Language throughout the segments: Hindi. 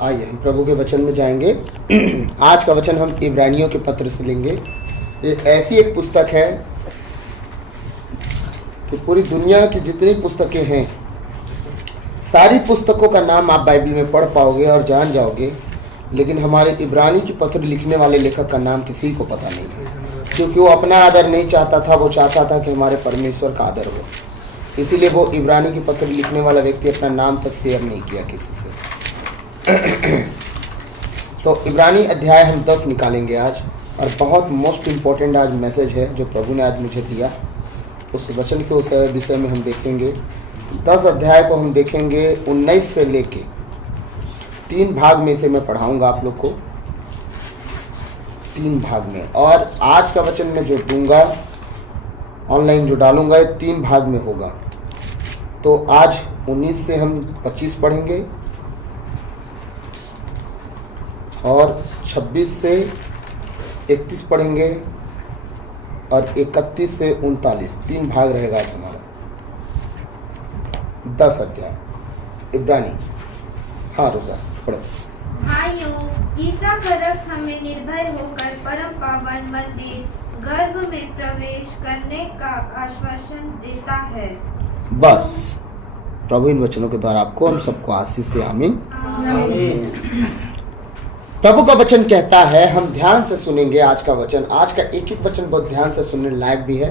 आइए हम प्रभु के वचन में जाएंगे। आज का वचन हम इब्रानियों के पत्र से लेंगे। ये ऐसी एक पुस्तक है कि पूरी दुनिया की जितनी पुस्तकें हैं, सारी पुस्तकों का नाम आप बाइबल में पढ़ पाओगे और जान जाओगे, लेकिन हमारे इब्रानी की पत्र लिखने वाले लेखक का नाम किसी को पता नहीं है, क्योंकि वो अपना आदर नहीं चाहता था, वो चाहता था कि हमारे परमेश्वर का आदर हो। इसीलिए वो इब्रानी की पत्र लिखने वाला व्यक्ति अपना नाम तक शेयर नहीं किया किसी से। तो इब्रानी अध्याय हम 10 निकालेंगे आज, और बहुत मोस्ट इम्पोर्टेंट आज मैसेज है जो प्रभु ने आज मुझे दिया। उस वचन के उस विषय में हम देखेंगे। 10 अध्याय को हम देखेंगे 19 से लेके 3 भाग में से मैं पढ़ाऊंगा आप लोग को, 3 भाग में। और आज का वचन मैं जो दूंगा ऑनलाइन जो डालूंगा, ये 3 भाग में होगा। तो आज 19 से हम 25 पढ़ेंगे और 26 से 31 पढ़ेंगे और 31 से 39, 3 भाग रहेगा आज हमारा 10 अध्याय इब्रानी। हाँ रोजा पढ़ो। भाइयों, ईसा का रक्त हमें निर्भय होकर परम पावन मंदिर गर्भ में प्रवेश करने का आश्वासन देता है। बस प्रभु इन वचनों के द्वारा आपको हम सबको आशीष दे। आमीन। प्रभु का वचन कहता है, हम ध्यान से सुनेंगे आज का वचन। आज का एक एक वचन बहुत ध्यान से सुनने लायक भी है।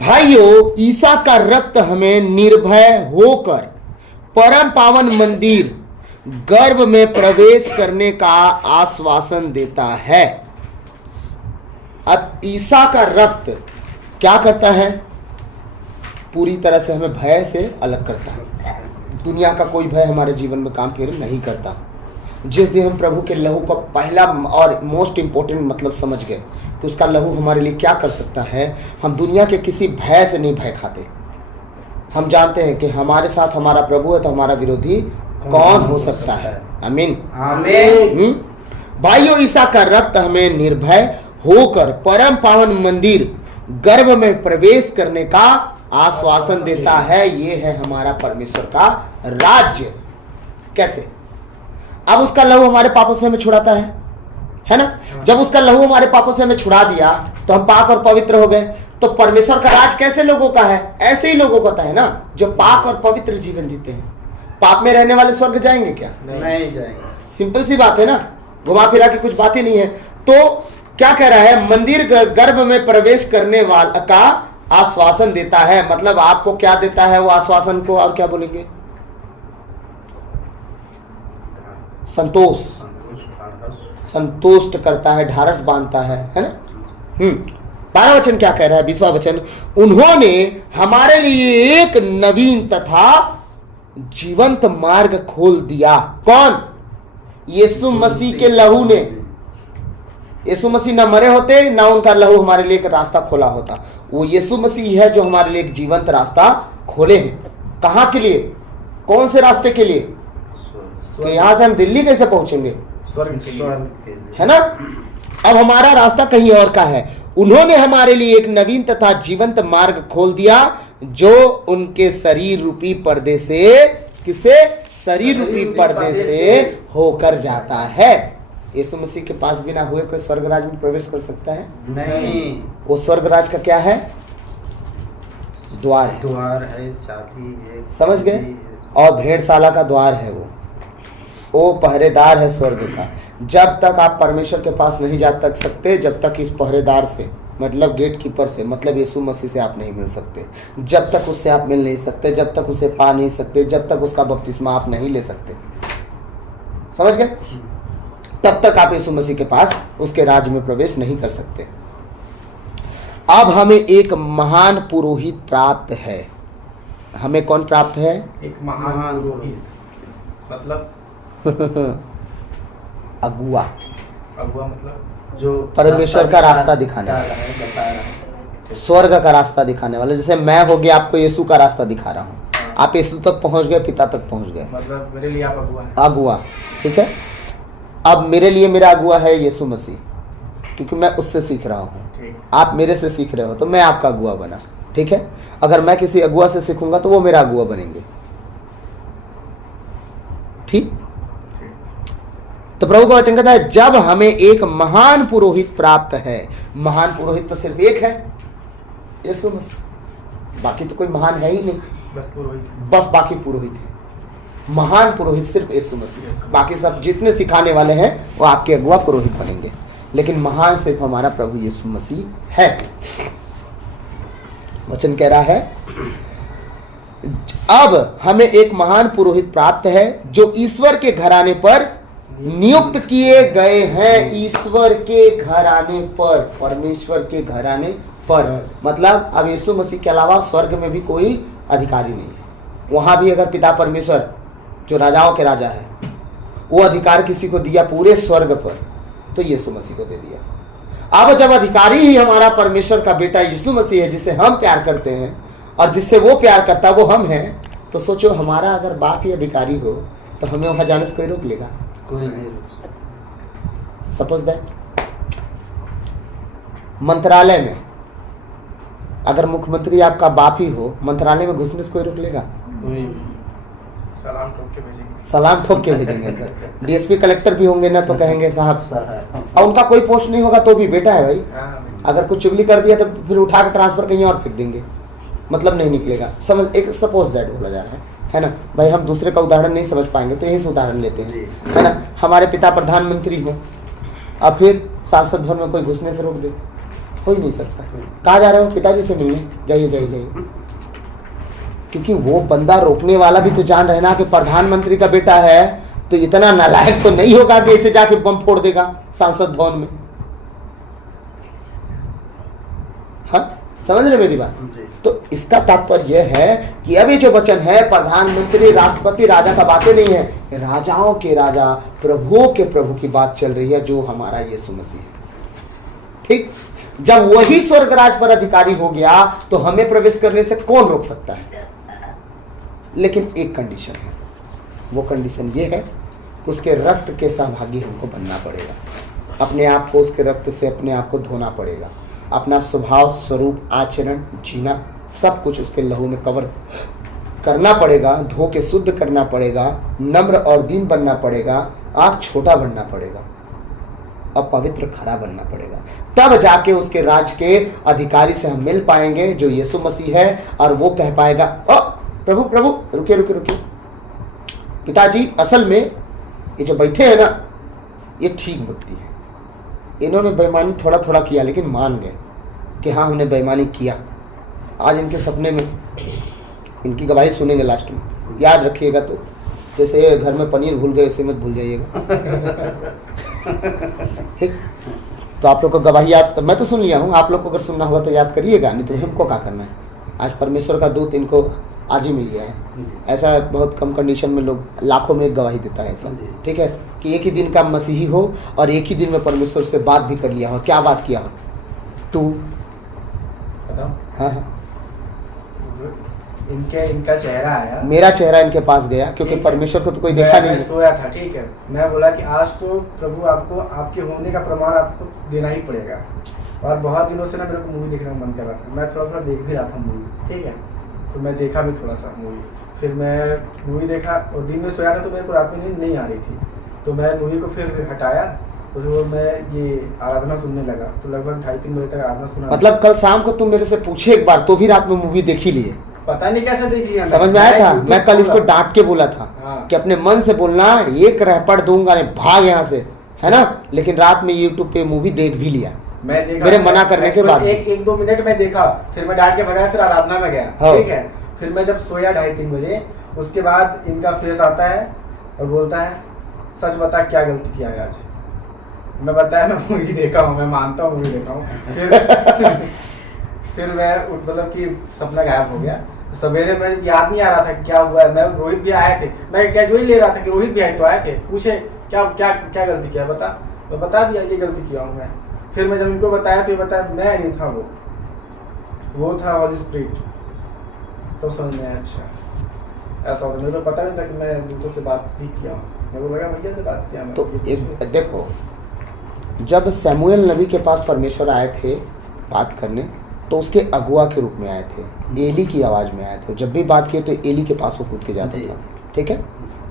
भाइयों, ईसा का रक्त हमें निर्भय होकर परम पावन मंदिर गर्भ में प्रवेश करने का आश्वासन देता है। अब ईसा का रक्त क्या करता है? पूरी तरह से हमें भय से अलग करता है। दुनिया का कोई भय हमारे जीवन में काम फिर नहीं करता। जिस दिन हम प्रभु के लहू का पहला और मोस्ट इम्पोर्टेंट मतलब समझ गए कि उसका लहू हमारे लिए क्या कर सकता है, हम दुनिया के किसी भय से नहीं भय खाते। हम जानते हैं कि हमारे साथ हमारा प्रभु है, तो हमारा विरोधी कौन हो सकता है। आमीन आमीन। भाइयों, ईसा का रक्त हमें निर्भय होकर परम पावन मंदिर गर्भ में प्रवेश करने का आश्वासन देता है। ये है हमारा परमेश्वर का राज्य। कैसे? अब उसका लहू हमारे पापों से हमें छुड़ाता है ना। जब उसका लहू हमारे पापों से हमें छुड़ा दिया तो हम पाक और पवित्र हो गए। तो परमेश्वर का राज कैसे लोगों का है? ऐसे ही लोगों का है ना, जो पाक और पवित्र जीवन जीते हैं। पाप में रहने वाले स्वर्ग जाएंगे क्या? नहीं जाएंगे। सिंपल सी बात है ना, घुमा फिरा के कुछ बात ही नहीं है। तो क्या कह रहा है? मंदिर गर्भ में प्रवेश करने वाला का आश्वासन देता है। मतलब आपको क्या देता है वो आश्वासन को? और क्या बोलेंगे? संतोष, संतुष्ट करता है, ढाढ़स बांधता है ना। 12 वचन क्या कह रहा है? 20वां वचन, उन्होंने हमारे लिए एक नवीन तथा जीवंत मार्ग खोल दिया। कौन? यीशु मसीह के लहू ने। यीशु मसीह ना मरे होते, ना उनका लहू हमारे लिए एक रास्ता खोला होता। वो यीशु मसीह है जो हमारे लिए एक जीवंत रास्ता खोले हैं। कहां के लिए? कौन से रास्ते के लिए? कि यहां से हम दिल्ली कैसे पहुंचेंगे? स्वर्ग के लिए है ना। अब हमारा रास्ता कहीं और का है। उन्होंने हमारे लिए एक नवीन तथा जीवंत मार्ग खोल दिया, जो उनके शरीर रूपी पर्दे से, किसे? शरीर रूपी पर्दे से होकर जाता है। यीशु मसीह के पास बिना हुए कोई स्वर्ग राज में प्रवेश कर सकता है? नहीं। वो स्वर्ग राज का क्या है? द्वार है, द्वार है, चाबी है, समझ गए? और भेड़शाला का द्वार है वो पहरेदार है स्वर्ग का। जब तक आप परमेश्वर के पास नहीं जा तक सकते, जब तक इस पहरेदार से, मतलब गेट कीपर से, मतलब यीशु मसीह से आप नहीं मिल सकते। जब तक उससे आप मिल नहीं सकते, जब तक उसे पा नहीं सकते, जब तक उसका बपतिस्मा आप नहीं ले सकते। समझ गए? तब तक आप यीशु मसीह के पास, उसके राज में प्रवेश नहीं कर सकते। अब हमें एक महान पुरोहित प्राप्त है। हमें कौन प्राप्त है? एक महान पुरोहित, मतलब अगुआ। अगुआ मतलब जो परमेश्वर का रास्ता दिखाने वाला, बता रहा है, स्वर्ग का रास्ता दिखाने वाला। जैसे मैं हो गया आपको यीशु का रास्ता दिखा रहा हूँ। आप यीशु तक पहुंच गए, पिता तक पहुंच गए। मतलब मेरे लिए आप अगुआ हैं। अगुआ, ठीक है। अब मेरे लिए मेरा अगुआ है यीशु मसीह, क्योंकि मैं उससे सीख रहा हूँ। आप मेरे से सीख रहे हो तो मैं आपका अगुआ बना, ठीक है। अगर मैं किसी अगुआ से सीखूंगा तो वो मेरा अगुआ बनेंगे, ठीक। तो प्रभु का वचन कहता है जब हमें एक महान पुरोहित प्राप्त है, महान पुरोहित तो सिर्फ एक है, यीशु मसीह, बाकी तो कोई महान है ही नहीं, बस पुरोहित। बस बाकी पुरोहित है। महान पुरोहित सिर्फ यीशु मसीह, बाकी सब जितने सिखाने वाले हैं वो आपके अगुआ पुरोहित बनेंगे, लेकिन महान सिर्फ हमारा प्रभु यीशु मसीह है। वचन कह रहा है अब हमें एक महान पुरोहित प्राप्त है जो ईश्वर के घराने पर नियुक्त किए गए हैं। ईश्वर के घराने पर, परमेश्वर के घराने पर, मतलब अब यीशु मसीह के अलावा स्वर्ग में भी कोई अधिकारी नहीं है। वहां भी अगर पिता परमेश्वर जो राजाओं के राजा है वो अधिकार किसी को दिया पूरे स्वर्ग पर, तो यीशु मसीह को दे दिया। अब जब अधिकारी ही हमारा परमेश्वर का बेटा यीशु मसीह है, जिसे हम प्यार करते हैं और जिससे वो प्यार करता है वो हम हैं, तो सोचो हमारा अगर बाप ही अधिकारी हो तो हमें वहां जाने से कोई रोक लेगा? कोई नहीं। सपोज दैट मंत्रालय में अगर मुख्यमंत्री आपका बाप ही हो, मंत्रालय में घुसने से कोई रोक लेगा? कोई सलाम ठोक के भेजेंगे। सलाम ठोक के भेजेंगे अंदर। डीएसपी कलेक्टर भी होंगे ना तो कहेंगे साहब, साहब। और उनका कोई पोस्ट नहीं होगा तो भी बेटा है भाई, हाँ, अगर कुछ चुगली कर दिया तो फिर उठा के ट्रांसफर कहीं और फेंक देंगे, मतलब नहीं निकलेगा। समझ, एक सपोज दैट बोला जा रहा है ना भाई। हम दूसरे का उदाहरण नहीं समझ पाएंगे तो यही से उदाहरण लेते हैं, है ना। हमारे पिता प्रधानमंत्री हो और फिर सांसद भवन में कोई घुसने से रोक दे, हो ही नहीं सकता। कहाँ जा रहे हो? पिताजी से मिलने। जाइए जाइए जाइए, क्योंकि वो बंदा रोकने वाला भी तो जान रहे ना कि प्रधानमंत्री का बेटा है, तो इतना नालायक तो नहीं होगा कि इसे जाके बम फोड़ देगा सांसद भवन में। हाँ, समझ रहे मेरी बात? तो इसका तात्पर्य यह है कि अब ये जो वचन है, प्रधानमंत्री, राष्ट्रपति, राजा का बातें नहीं है, राजाओं के राजा, प्रभुओं के प्रभु की बात चल रही है, जो हमारा यीशु मसीह है। ठीक, जब वही स्वर्गराज पर अधिकारी हो गया तो हमें प्रवेश करने से कौन रोक सकता है? लेकिन एक कंडीशन है, वो कंडीशन ये है कि उसके रक्त के सहभागी हमको बनना पड़ेगा, अपने आप को उसके रक्त से अपने आप को धोना पड़ेगा, अपना स्वभाव, स्वरूप, आचरण, जीना सब कुछ उसके लहू में कवर करना पड़ेगा, धो के शुद्ध करना पड़ेगा, नम्र और दीन बनना पड़ेगा, आँख छोटा बनना पड़ेगा, अपवित्र खरा बनना पड़ेगा। तब जाके उसके राज के अधिकारी से हम मिल पाएंगे जो यीशु मसीह है, और वो कह पाएगा, ओ प्रभु प्रभु, रुकिए रुकिए रुकिए पिताजी, असल में ये जो बैठे हैं ना ये ठीक व्यक्ति है, इन्होंने बेईमानी थोड़ा थोड़ा किया लेकिन मान गए कि हाँ हमने बेईमानी किया। आज इनके सपने में इनकी गवाही सुनेंगे लास्ट में, याद रखिएगा। तो जैसे घर में पनीर भूल गए उसे मत भूल जाइएगा। ठीक, तो आप लोग को गवाही याद, मैं तो सुन लिया हूँ, आप लोग को अगर सुनना होगा तो याद करिएगा, नहीं तो हमको क्या करना है। आज परमेश्वर का दूत इनको आज ही मिल गया है। ऐसा बहुत कम कंडीशन में लोग, लाखों में एक गवाही देता है ऐसा, ठीक है, कि एक ही दिन का मसीही हो और एक ही दिन में परमेश्वर से बात भी कर लिया हो। क्या बात किया हो? तू बताओ। हाँ हाँ, इनका चेहरा आया, मेरा चेहरा इनके पास गया, क्योंकि परमेश्वर को तो कोई देखा नहीं मैं है। सोया था, ठीक है, मैं बोला कि आज तो प्रभु आपको आपके होने का प्रमाण आपको देना ही पड़ेगा। और बहुत दिनों से ना मेरे को मूवी देखने का मन कर रहा था, मैं थोड़ा थोड़ा देख भी रहा था मूवी, ठीक है, तो मैं देखा भी थोड़ा सा मूवी। फिर मैं मूवी देखा और दिन में सोया था तो मेरे को रात में नींद नहीं आ रही थी, तो मैं मूवी को फिर हटाया, उसको मैं ये आराधना सुनने लगा, तो लगभग 2:30-3 बजे तक आराधना सुना। मतलब कल शाम को तुम मेरे से पूछे एक बार तो भी रात में मूवी देख ही लिए? पता नहीं कैसे देख लिया, समझ में आया था? मैं कल इसको डांट के बोला था कि अपने मन से बोलना, एक रहपड़ दूंगा नहीं, भाग यहाँ से, है ना। लेकिन रात में यूट्यूब पे मूवी देख भी लिया, मैं देखा, मेरे मना करने के बाद। एक 2 मिनट में देखा, फिर मैं डांट के भगाया, फिर आराधना में गया, ठीक है। फिर मैं जब सोया 2:30-3 बजे, उसके बाद इनका फेस आता है और बोलता है, सच बता क्या गलती किया है आज? मैं बताया मैं मूवी देखा हूँ, मैं मानता हूँ मूवी देखा हूँ। फिर मैं मतलब कि सपना गायब हो गया। सवेरे में याद नहीं आ रहा था क्या हुआ है। मैं रोहित भी आए थे, मैं कैजुअली ले रहा था कि रोहित भी आए तो आए थे, पूछे क्या क्या क्या गलती किया, बता। तो बता दिया ये गलती किया हूँ मैं। फिर मैं जब इनको बताया तो ये बताया मैं नहीं था, वो था हॉली स्पिरिट। तो समझ में आया, अच्छा ऐसा होता। मेरे को पता नहीं था कि मैं दूतों से बात भी किया, मेरे को लगा भैया से बात किया मैं। तो एक देखो, जब सैमुएल नबी के पास परमेश्वर आए थे बात करने, तो उसके अगुआ के रूप में आए थे, एली की आवाज़ में आए थे। जब भी बात किए तो एली के पास वो कूद के जाता था, ठीक है,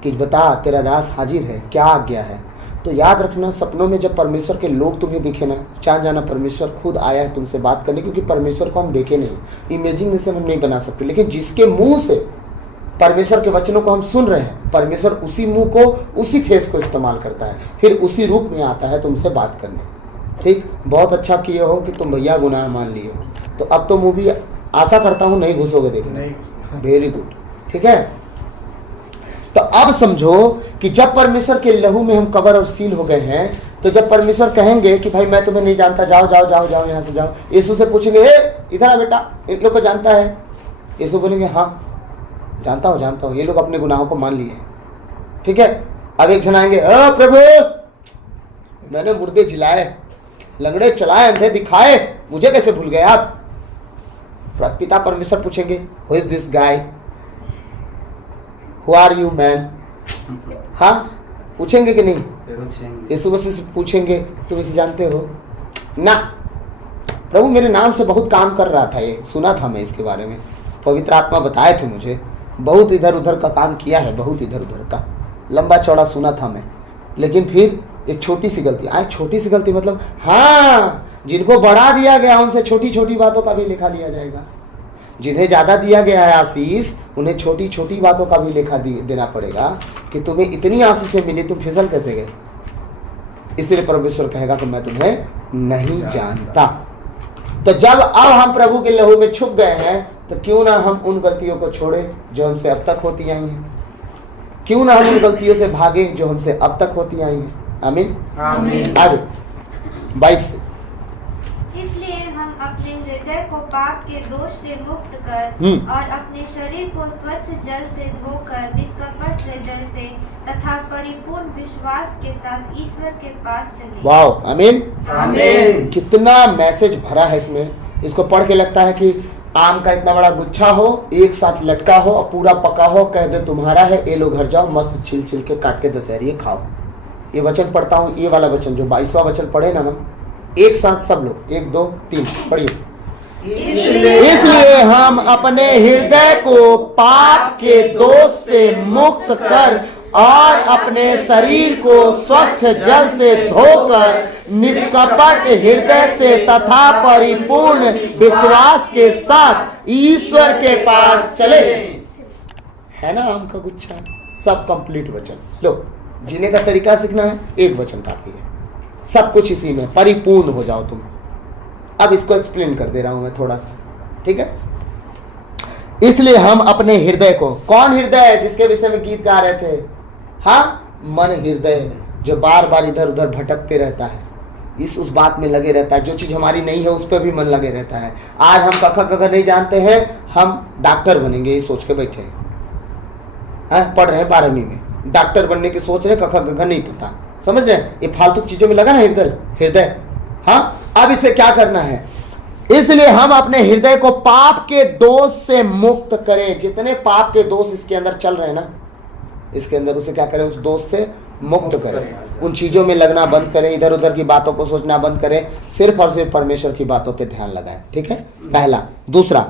कि बता तेरा दास हाजिर है, क्या आज्ञा है। तो याद रखना, सपनों में जब परमेश्वर के लोग तुम्हें दिखे ना, जान जाना परमेश्वर खुद आया है तुमसे बात करने, क्योंकि परमेश्वर को हम देखे नहीं, इमेजिनेशन हम नहीं बना सकते, लेकिन जिसके मुंह से परमेश्वर के वचनों को हम सुन रहे हैं, परमेश्वर उसी मुंह को, उसी फेस को इस्तेमाल करता है, फिर उसी रूप में आता है तुमसे बात करने। ठीक, बहुत अच्छा किए हो कि तुम भैया गुनाह मान लिए हो, तो अब तो मूवी आशा करता हूँ नहीं घुसोगे देखने। नहीं। वेरी गुड, ठीक है। तो अब समझो कि जब परमेश्वर के लहू में हम कवर और सील हो गए हैं, तो जब परमेश्वर कहेंगे कि भाई मैं तुम्हें नहीं जानता, जाओ जाओ जाओ जाओ यहाँ से जाओ, यीशु से पूछेंगे ए इधर आ बेटा, इन लोग को जानता है? यीशु बोलेंगे हाँ जानता हूँ, ये लोग अपने गुनाहों को मान लिए हैं। ठीक है, अब एक जन आएंगे, प्रभु मैंने मुर्दे जिलाए, लंगड़े चलाए, अंधे दिखाए, मुझे कैसे भूल गए आप? पिता परमेश्वर पूछेंगे who is this guy, who are you man? हाँ पूछेंगे कि नहीं? यीशु मसीह से पूछेंगे तुम इसे जानते हो ना? प्रभु मेरे नाम से बहुत काम कर रहा था, ये सुना था मैं इसके बारे में, पवित्र आत्मा बताए थे मुझे, बहुत इधर उधर का काम किया है, बहुत इधर उधर का लंबा चौड़ा सुना था मैं, लेकिन फिर एक छोटी सी गलती, छोटी सी गलती मतलब हाँ, जिनको बढ़ा दिया गया उनसे छोटी छोटी बातों का भी लेखा लिया जाएगा, जिन्हें ज्यादा दिया गया है आशीष, उन्हें छोटी छोटी बातों का भी लेखा देना पड़ेगा कि तुम्हें इतनी आशीषें मिली, तुम फिसल कैसे गए? इसलिए परमेश्वर कहेगा कि मैं तुम्हें नहीं जानता। तो जब अब हम प्रभु के लहू में छुप गए हैं, तो क्यों ना हम उन गलतियों को छोड़े जो हमसे अब तक होती आई हैं, क्यों ना हम उन गलतियों से भागे जो हमसे अब तक होती आई हैं। आमीन, आमीन। आगे 22 से, इसलिए हम अपने हृदय को पाप के दोष से मुक्त कर और अपने शरीर को स्वच्छ जल से धोकर निष्कपट हृदय से तथा परिपूर्ण विश्वास के साथ ईश्वर के पास चले। वाह, आमीन, आमीन। कितना मैसेज भरा है इसमें। इसको पढ़ के लगता है कि आम का इतना बड़ा गुच्छा हो, एक साथ लटका हो और पूरा पका हो, कह दे तुम्हारा है, ये लो घर जाओ, मस्त छिल छिल के काट के दशहरी खाओ। ये वचन पढ़ता हूँ, ये वाला वचन जो 22वां वचन पढ़े ना हम एक साथ सब लोग, 1 2 3 पढ़िए। इसलिए हम अपने हृदय को पाप के दोष से मुक्त कर और अपने शरीर को स्वच्छ जल से धोकर निष्कपट हृदय से तथा परिपूर्ण विश्वास के साथ ईश्वर के पास चले। है ना आम का गुच्छा, सब कंप्लीट वचन। लो, जीने का तरीका सीखना है, एक वचन काफी है, सब कुछ इसी में, परिपूर्ण हो जाओ तुम। अब इसको एक्सप्लेन कर दे रहा हूं मैं थोड़ा सा, ठीक है। इसलिए हम अपने हृदय को, कौन हृदय है जिसके विषय में गीत गा रहे थे? हाँ, मन हृदय, जो बार बार इधर उधर भटकते रहता है, इस उस बात में लगे रहता है, जो चीज हमारी नहीं है उस पर भी मन लगे रहता है। आज हम कखा गघ नहीं जानते हैं, हम डॉक्टर बनेंगे ये सोच के बैठे हैं, पढ़ रहे हैं 12वीं में, डॉक्टर बनने की सोच रहे, कखा गघ नहीं पता, समझ रहे? ये फालतू चीजों में लगा ना हृदय। हाँ, अब इसे क्या करना है? इसलिए हम अपने हृदय को पाप के दोष से मुक्त करें। जितने पाप के दोष इसके अंदर चल रहे हैं ना, इसके अंदर उसे क्या करें? उस दोष से मुक्त करें। उन चीजों में लगना बंद करें, इधर उधर की बातों को सोचना बंद करें, सिर्फ और सिर्फ परमेश्वर की बातों पे ध्यान लगाएं। ठीक है, पहला। दूसरा,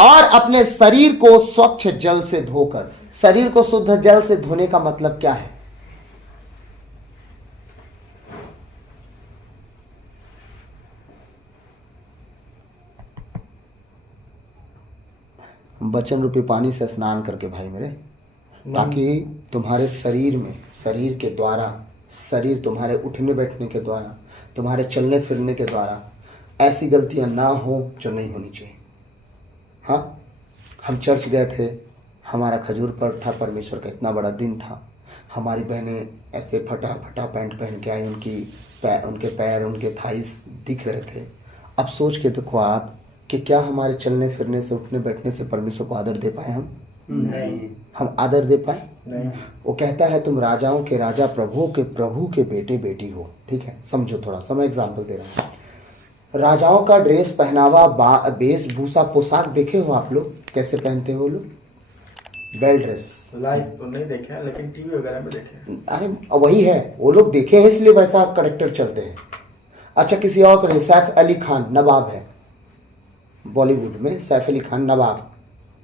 और अपने शरीर को स्वच्छ जल से धोकर। शरीर को शुद्ध जल से धोने का मतलब क्या है? वचन रूपी पानी से स्नान करके भाई मेरे, ताकि तुम्हारे शरीर में, शरीर के द्वारा, शरीर तुम्हारे उठने बैठने के द्वारा, तुम्हारे चलने फिरने के द्वारा ऐसी गलतियां ना हो जो नहीं होनी चाहिए। हाँ, हम चर्च गए थे, हमारा खजूर पर्व था, परमेश्वर का इतना बड़ा दिन था, हमारी बहनें ऐसे फटा फटा पैंट पहन के आई, उनके पैर, उनके थाइस दिख रहे थे। अब सोच के देखो आप कि क्या हमारे चलने फिरने से, उठने बैठने से परमेश्वर को आदर दे पाए हम? नहीं। हम आदर दे पाए? नहीं। वो कहता है तुम राजाओं के राजा, प्रभु के बेटे बेटी हो। ठीक है, समझो थोड़ा सा, मैं एग्जाम्पल दे रहा हूँ। राजाओं का ड्रेस पहनावा, वेशभूषा, पोशाक देखे हो आप लोग कैसे पहनते हो लोग? Bell dress. लाइव तो नहीं देखे हैं, लेकिन टीवी वगैरह में देखे हैं। अरे वही है, वो लोग देखे हैं इसलिए वैसा करेक्टर चलते हैं। अच्छा, किसी और को, सैफ अली खान नवाब है बॉलीवुड में, सैफ अली खान नवाब,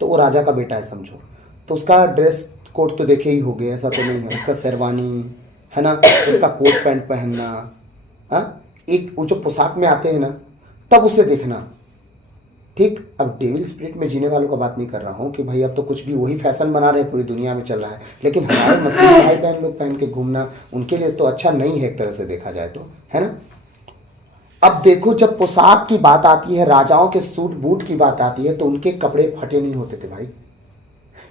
तो वो राजा का बेटा है समझो, तो उसका ड्रेस कोड तो देखे ही होगे, ऐसा तो नहीं है। उसका शेरवानी, है ना, उसका कोट पैंट पहनना, हाँ, एक वो जो पोशाक में आते हैं ना, तब उसे देखना। ठीक, अब डेविल स्पिरिट में जीने वालों का बात नहीं कर रहा हूँ कि भाई अब तो कुछ भी वही फैशन बना रहे हैं, पूरी दुनिया में चल रहा है, लेकिन हमारे मसीह भाई बहन लोग पहन के घूमना उनके लिए तो अच्छा नहीं है एक तरह से देखा जाए तो, है ना। अब देखो, जब पोशाक की बात आती है, राजाओं के सूट बूट की बात आती है, तो उनके कपड़े फटे नहीं होते थे भाई।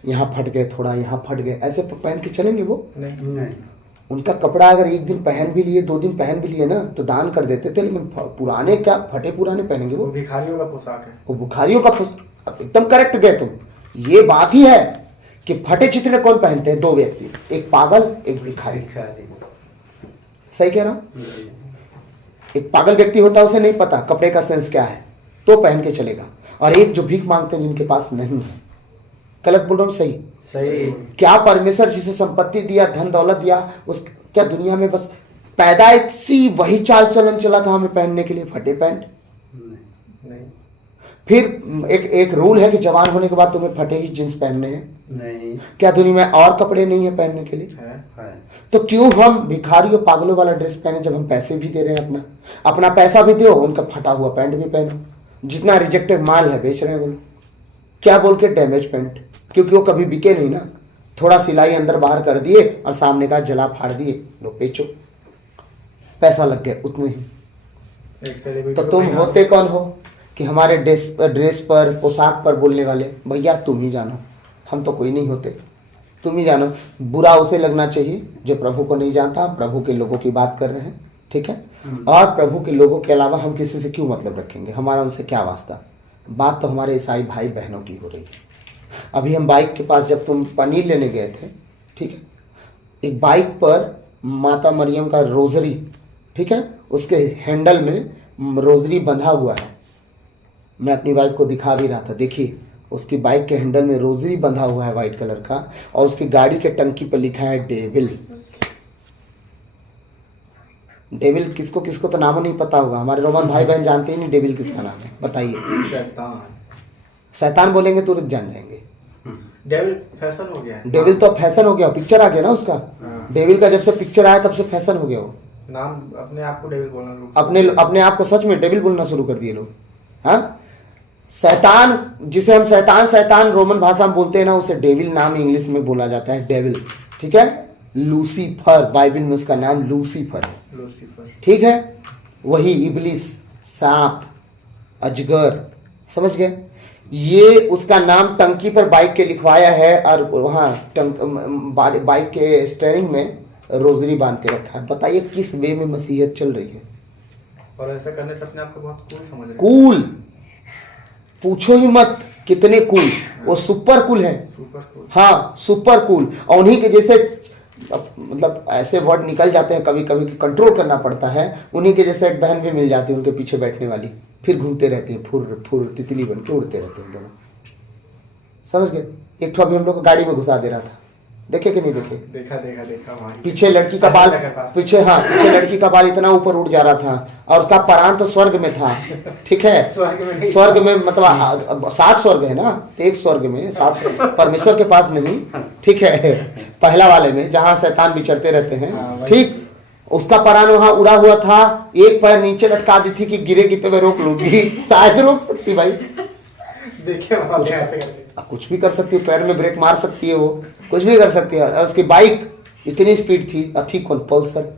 यहाँ फट गए थोड़ा, यहाँ फट गए, ऐसे पहन के चलेंगे वो? नहीं। उनका कपड़ा अगर एक दिन पहन भी लिए, 2 दिन पहन भी लिए ना, तो दान कर देते थे, लेकिन पुराने क्या फटे पुराने पहनेंगे वो? भिखारियों का पोशाक है वो भिखारियों का एकदम करेक्ट गए तुम। ये बात ही है कि फटे चित्र कौन पहनते हैं? 2 व्यक्ति, एक पागल एक भिखारी। सही कह रहा हूं? एक पागल व्यक्ति होता है, उसे नहीं पता कपड़े का सेंस क्या है, तो पहन के चलेगा, और एक जो भीख मांगते हैं जिनके पास नहीं है। गलत बोल रहा हूँ? सही सही। क्या परमेश्वर जिसे संपत्ति दिया, धन दौलत दिया, उस क्या दुनिया में बस पैदाइशी वही चाल चलन चला था हमें पहनने के लिए फटे पैंट? नहीं। फिर एक रूल है कि जवान होने के बाद तुम्हें फटे ही जींस पहनने हैं? नहीं। क्या दुनिया में और कपड़े नहीं है पहनने के लिए? है। तो क्यों हम भिखारी और पागलों वाला ड्रेस पहने, जब हम पैसे भी दे रहे हैं, अपना पैसा भी दो, उनका फटा हुआ पैंट भी पहनो, जितना रिजेक्टेड माल है बेच रहे हैं वो लोग। क्या बोल के? डैमेज पैंट, क्योंकि वो कभी बिके नहीं ना, थोड़ा सिलाई अंदर बाहर कर दिए और सामने का जला फाड़ दिए, लो बेचो, पैसा लग गया उतने ही। तो तुम होते कौन हो कि हमारे ड्रेस पर, पोशाक पर बोलने वाले? भैया तुम ही जानो, हम तो कोई नहीं होते, तुम ही जानो। बुरा उसे लगना चाहिए जो प्रभु को नहीं जानता। प्रभु के लोगों की बात कर रहे हैं, ठीक है, और प्रभु के लोगों के अलावा हम किसी से क्यों मतलब रखेंगे? हमारा उनसे क्या वास्ता? बात तो हमारे ईसाई भाई बहनों की हो रही है। अभी हम बाइक के पास जब तुम पनीर लेने गए थे, ठीक है, एक बाइक पर माता मरियम का रोजरी, ठीक है, उसके हैंडल में रोजरी बंधा हुआ है। मैं अपनी वाइफ को दिखा भी रहा था, देखिए उसकी बाइक के हैंडल में रोजरी बंधा हुआ है वाइट कलर का, और उसकी गाड़ी के टंकी पर लिखा है डेविल। डेविल किसको किसको तो नाम नहीं पता होगा, हमारे रोमन भाई बहन जानते ही नहीं डेविल किसका नाम है, बताइए। शैतान बोलेंगे तो जान जाएंगे। डेविल फैशन हो गया है। डेविल तो फैशन हो गया, पिक्चर आ गया ना उसका। डेविल का जब से पिक्चर आया तब से फैशन हो गया वो। नाम अपने आप को डेविल बोलना लोग, अपने आप को सच में डेविल बोलना शुरू कर दिए लोग। हाँ, शैतान, जिसे हम शैतान रोमन भाषा में बोलते हैं ना, उसे डेविल नाम इंग्लिश में बोला जाता है, डेविल, ठीक है। लूसीफर, बाइबल में उसका नाम लूसीफर है, ठीक है, वही इब्लिस, सांप, अजगर, समझ गए। ये उसका नाम टंकी पर बाइक के लिखवाया है, और वहाँ बाइक के स्टीयरिंग में रोजरी बांध के रखा है। बताइए किस वे में मसीहत चल रही है? और ऐसा करने से अपने आप को बहुत कूल समझ रहे हैं। कूल पूछो ही मत, कितने कूल, वो सुपर कूल है। Super cool. हाँ, सुपर कूल। और उन्हीं के जैसे, मतलब ऐसे वर्ड निकल जाते हैं कभी कभी कि कंट्रोल करना पड़ता है। उन्हीं के जैसे एक बहन भी मिल जाती है उनके पीछे बैठने वाली, फिर घूमते रहते हैं, फुर फुर तितली बन के उड़ते रहते हैं दोनों, समझ गए। एक ठो अभी हम लोग गाड़ी में घुसा दे रहा था, देखे कि नहीं देखे? देखा भाई। पीछे लड़की का बाल, पीछे लड़की का बाल इतना ऊपर उठ जा रहा था, और उसका प्राण तो स्वर्ग में था, ठीक है। स्वर्ग में मतलब 7 स्वर्ग है ना, एक स्वर्ग में 7 परमेश्वर के पास नहीं, ठीक है, पहला वाले में जहाँ शैतान विचरते रहते हैं, ठीक। उसका प्राण वहां उड़ा हुआ था, एक पैर नीचे लटका दी थी कि गिरेगी तो मैं रोक लूंगी, शायद रोक सकती भाई, कुछ भी कर सकती है, पैर में ब्रेक मार सकती है, वो कुछ भी कर सकती है। और उसकी बाइक इतनी स्पीड थी, अथी कौन, पल्सर,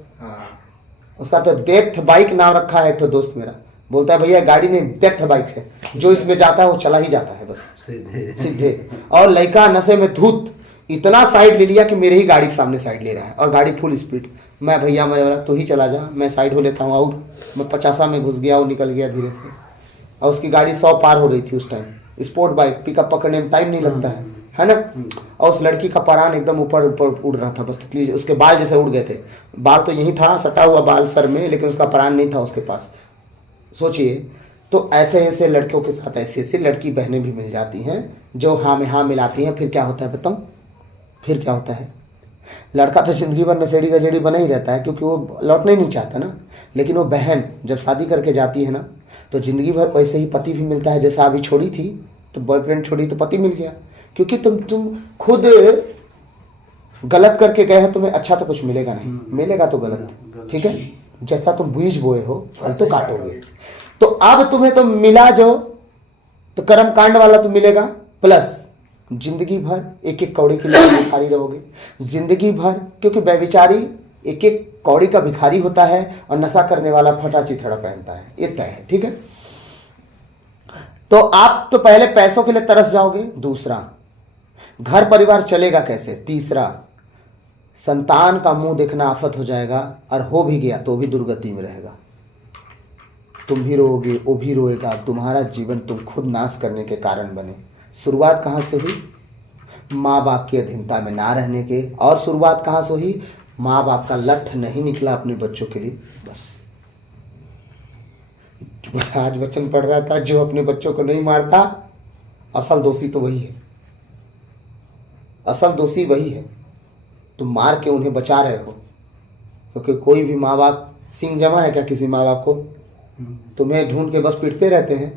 उसका तो डेप्थ बाइक नाम रखा है। एक तो दोस्त मेरा बोलता है भैया गाड़ी में डेप्थ बाइक है, जो इसमें जाता है वो चला ही जाता है बस सीधे। और लड़का नशे में धूत इतना साइड ले लिया कि मेरे ही गाड़ी के सामने साइड ले रहा है, और गाड़ी फुल स्पीड। मैं भैया मेरे वाला तू ही चला जा, मैं साइड हो लेता हूँ, और मैं 50 में घुस गया, वो निकल गया धीरे से। और उसकी गाड़ी 100 पार हो रही थी उस टाइम। स्पोर्ट बाइक, पिकअप पकड़ने में टाइम नहीं लगता है ना। और उस लड़की का प्राण एकदम ऊपर ऊपर उड़ रहा था, बस उसके बाल जैसे उड़ गए थे। बाल तो यही था, सटा हुआ बाल सर में, लेकिन उसका प्राण नहीं था उसके पास। सोचिए, तो ऐसे ऐसे लड़कियों के साथ ऐसी ऐसी लड़की बहनें भी मिल जाती हैं जो हाँ में हाँ मिलाती हैं। फिर क्या होता है बताऊँ? फिर क्या होता है? लड़का तो जिंदगी भर नशेड़ी गजेड़ी बना ही रहता है, क्योंकि वो लौटना ही नहीं चाहता ना। लेकिन वो बहन जब शादी करके जाती है ना, तो जिंदगी भर वैसे ही पति भी मिलता है। जैसा अभी छोड़ी थी तो बॉयफ्रेंड छोड़ी तो पति मिल गया, क्योंकि तुम खुद गलत करके गए हो तुम्हें अच्छा तो कुछ मिलेगा नहीं, मिलेगा तो गलत। ठीक है, जैसा तुम बीज बोए हो फल तो काटोगे। तो अब तुम्हें तो मिला जो, तो कर्म कांड वाला तो मिलेगा, प्लस जिंदगी भर एक एक कौड़ी के लिए भिखारी रहोगे जिंदगी भर, क्योंकि व्यभिचारी एक एक कौड़ी का भिखारी होता है और नशा करने वाला फटा चिथड़ा पहनता है, ये तय है। ठीक है, तो आप तो पहले पैसों के लिए तरस जाओगे, दूसरा घर परिवार चलेगा कैसे, तीसरा संतान का मुंह देखना आफत हो जाएगा, और हो भी गया तो भी दुर्गति में रहेगा। तुम भी रोओगे, वो भी रोएगा, तुम्हारा जीवन तुम खुद नाश करने के कारण बने। शुरुआत कहाँ से हुई? माँ बाप की अधीनता में ना रहने के। और शुरुआत कहाँ से हुई? माँ बाप का लठ नहीं निकला अपने बच्चों के लिए। बस आज वचन पढ़ रहा था, जो अपने बच्चों को नहीं मारता असल दोषी तो वही है, असल दोषी वही है। तुम मार के उन्हें बचा रहे हो, क्योंकि कोई भी माँ बाप सिंह जमा है क्या किसी माँ बाप को? तुम्हें ढूंढ के बस पीटते रहते हैं।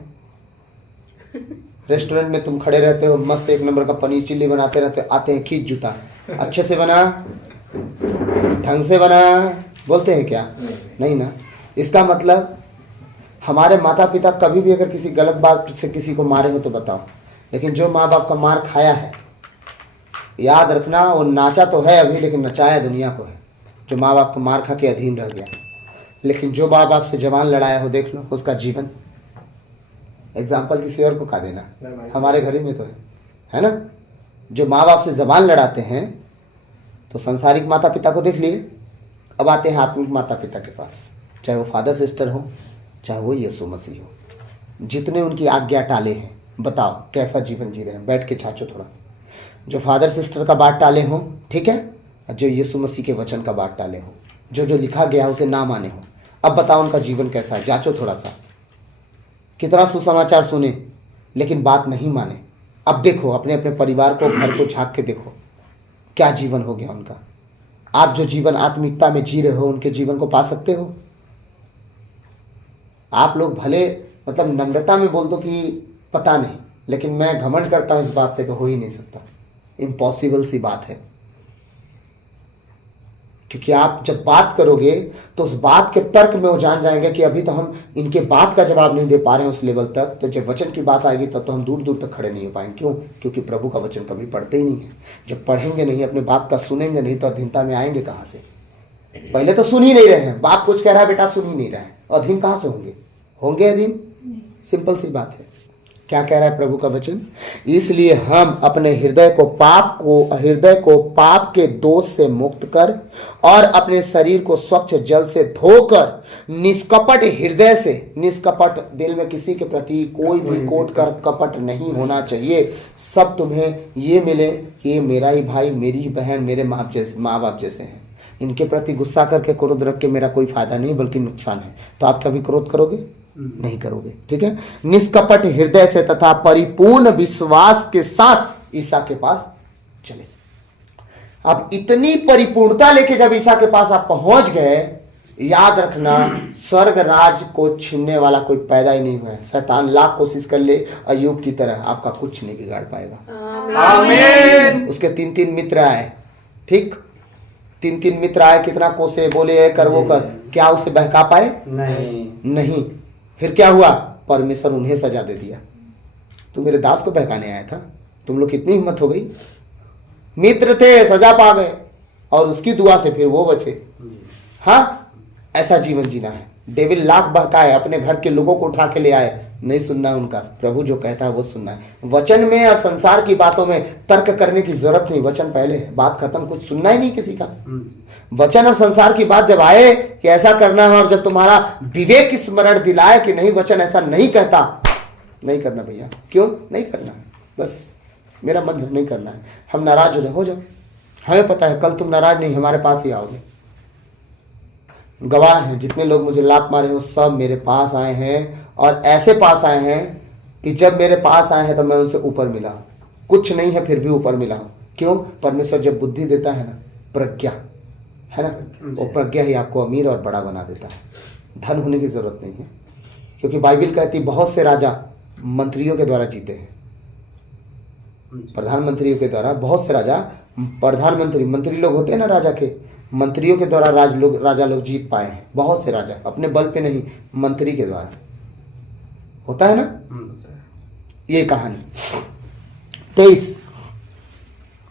रेस्टोरेंट में तुम खड़े रहते हो, मस्त एक नंबर का पनीर चिल्ली बनाते रहते हो, आते हैं खींच जूता, अच्छे से बना, ढंग से बना, बोलते हैं क्या? नहीं ना। इसका मतलब हमारे माता पिता कभी भी अगर किसी गलत बात से किसी को मारे हो तो बताओ, लेकिन जो माँ बाप का मार खाया है, याद रखना, वो नाचा तो है अभी लेकिन नचाया दुनिया को है। जो माँ बाप को मार खा के अधीन रह गया, लेकिन जो माँ बाप से जवान लड़ाया हो, देख लो उसका जीवन। एग्जाम्पल किसी और को का देना, हमारे घर ही में तो है ना। जो माँ बाप से जबान लड़ाते हैं, तो सांसारिक माता पिता को देख लिए। अब आते हैं आत्मिक माता पिता के पास, चाहे वो फादर सिस्टर हो, चाहे वो यीशु मसीह हो। जितने उनकी आज्ञा टाले हैं, बताओ कैसा जीवन जी रहे हैं? बैठ के छाछो थोड़ा। जो फादर सिस्टर का बात टाले हो, ठीक है, जो यीशु मसीह के वचन का बात टाले हो, जो जो लिखा गया उसे ना माने हो, अब बताओ उनका जीवन कैसा है? जांचो थोड़ा सा। कितना सुसमाचार सुने लेकिन बात नहीं माने। अब देखो अपने अपने परिवार को, घर को झांक के देखो क्या जीवन हो गया उनका। आप जो जीवन आत्मिकता में जी रहे हो, उनके जीवन को पा सकते हो? आप लोग भले मतलब नम्रता में बोल दो कि पता नहीं, लेकिन मैं घमंड करता हूं इस बात से कि हो ही नहीं सकता। इम्पॉसिबल सी बात है, क्योंकि आप जब बात करोगे तो उस बात के तर्क में वो जान जाएंगे कि अभी तो हम इनके बात का जवाब नहीं दे पा रहे हैं उस लेवल तक। तो जब वचन की बात आएगी तब तो हम दूर दूर तक खड़े नहीं हो पाएंगे। क्यों? क्योंकि प्रभु का वचन कभी पढ़ते ही नहीं है। जब पढ़ेंगे नहीं, अपने बाप का सुनेंगे नहीं, तो अधीनता में आएंगे कहाँ से? पहले तो सुन ही नहीं रहे हैं, बाप कुछ कह रहा है, बेटा सुन ही नहीं रहा है, अधीन कहाँ से होंगे? होंगे अधीन? सिंपल सी बात है। क्या कह रहा है प्रभु का वचन? इसलिए हम अपने हृदय को पाप के दोष से मुक्त कर और अपने शरीर को स्वच्छ जल से धोकर निष्कपट हृदय से, निष्कपट दिल में किसी के प्रति कोई भी कोट कर कपट नहीं होना चाहिए। सब तुम्हें ये मिले कि ये मेरा ही भाई, मेरी ही बहन, मेरे माँ बाप जैसे हैं। इनके प्रति गुस्सा करके, क्रोध रख के मेरा कोई फायदा नहीं बल्कि नुकसान है। तो आप कभी क्रोध करोगे? नहीं करोगे। ठीक है, निष्कपट हृदय से तथा परिपूर्ण विश्वास के साथ ईसा के पास चले। अब इतनी परिपूर्णता लेके जब ईसा के पास आप पहुंच गए, याद रखना स्वर्ग राज को छीनने वाला कोई पैदा ही नहीं हुआ है। शैतान लाख कोशिश कर ले अय्यूब की तरह, आपका कुछ नहीं बिगाड़ पाएगा। आमीन। उसके 3 मित्र आए, ठीक, 3 मित्र आए, कितना कोसे, बोले कर वो कर, क्या उसे बहका पाए? नहीं। फिर क्या हुआ? परमेश्वर उन्हें सजा दे दिया। तू मेरे दास को बहकाने आया था? तुम लोग कितनी हिम्मत हो गई। मित्र थे, सजा पा गए, और उसकी दुआ से फिर वो बचे। हाँ, ऐसा जीवन जीना है। डेविल लाख बहकाए, अपने घर के लोगों को उठा के ले आए, नहीं सुनना उनका। प्रभु जो कहता है वो सुनना है। वचन में और संसार की बातों में तर्क करने की जरूरत नहीं, वचन पहले है, बात खत्म, कुछ सुनना ही नहीं किसी का। वचन और संसार की बात जब आए कि ऐसा करना है, और जब तुम्हारा विवेक स्मरण दिलाए कि नहीं वचन ऐसा नहीं कहता, नहीं करना भैया। क्यों नहीं करना है? बस मेरा मन है नहीं करना है। हम नाराज हो जाओ, हमें पता है कल तुम नाराज नहीं हमारे पास ही आओगे। गवाह हैं, जितने लोग मुझे लात मारे हैं वो सब मेरे पास आए हैं, और ऐसे पास आए हैं कि जब मेरे पास आए हैं तो मैं उनसे ऊपर मिला हूं। कुछ नहीं है फिर भी ऊपर मिला हूं। क्यों? परमेश्वर जब बुद्धि देता है ना, प्रज्ञा है ना, वो प्रज्ञा ही आपको अमीर और बड़ा बना देता है। धन होने की जरूरत नहीं है, क्योंकि बाइबिल कहती बहुत से राजा मंत्रियों के द्वारा जीते हैं, प्रधानमंत्रियों के द्वारा बहुत से राजा प्रधानमंत्री, मंत्री लोग होते हैं ना राजा के, मंत्रियों के द्वारा राजा लोग जीत पाए हैं। बहुत से राजा अपने बल पे नहीं, मंत्री के द्वारा होता है ना। ये कहानी 23।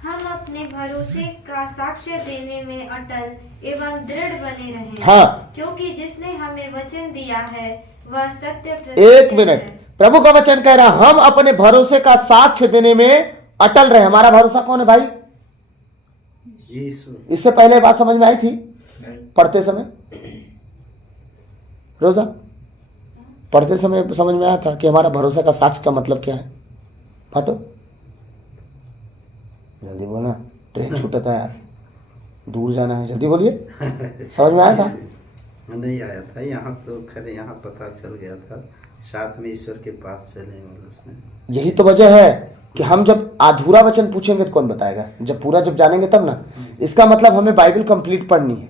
हम अपने भरोसे का साक्ष्य देने में अटल एवं दृढ़ बने रहें। हाँ, क्योंकि जिसने हमें वचन दिया है वह सत्य एक मिनट, प्रभु का वचन कह रहा है हम अपने भरोसे का साक्ष्य देने में अटल रहे। हमारा भरोसा कौन है भाई? यीशु। इससे पहले बात समझ में आई थी पढ़ते समय? रोजा पढ़ते समय समझ में आया था कि हमारा भरोसे का साक्ष्य का मतलब क्या है? फाटो जल्दी बोलना, ट्रेन छूटता है यार, दूर जाना है, जल्दी बोलिए। समझ में आया था? नहीं आया था, यहाँ तो खैर यहाँ पता चल गया था, साथ में ईश्वर के पास चले मतलब उसमें। यही तो वजह है कि हम जब अधूरा वचन पूछेंगे तो कौन बताएगा, जब पूरा जब जानेंगे तब ना। इसका मतलब हमें बाइबल कंप्लीट पढ़नी है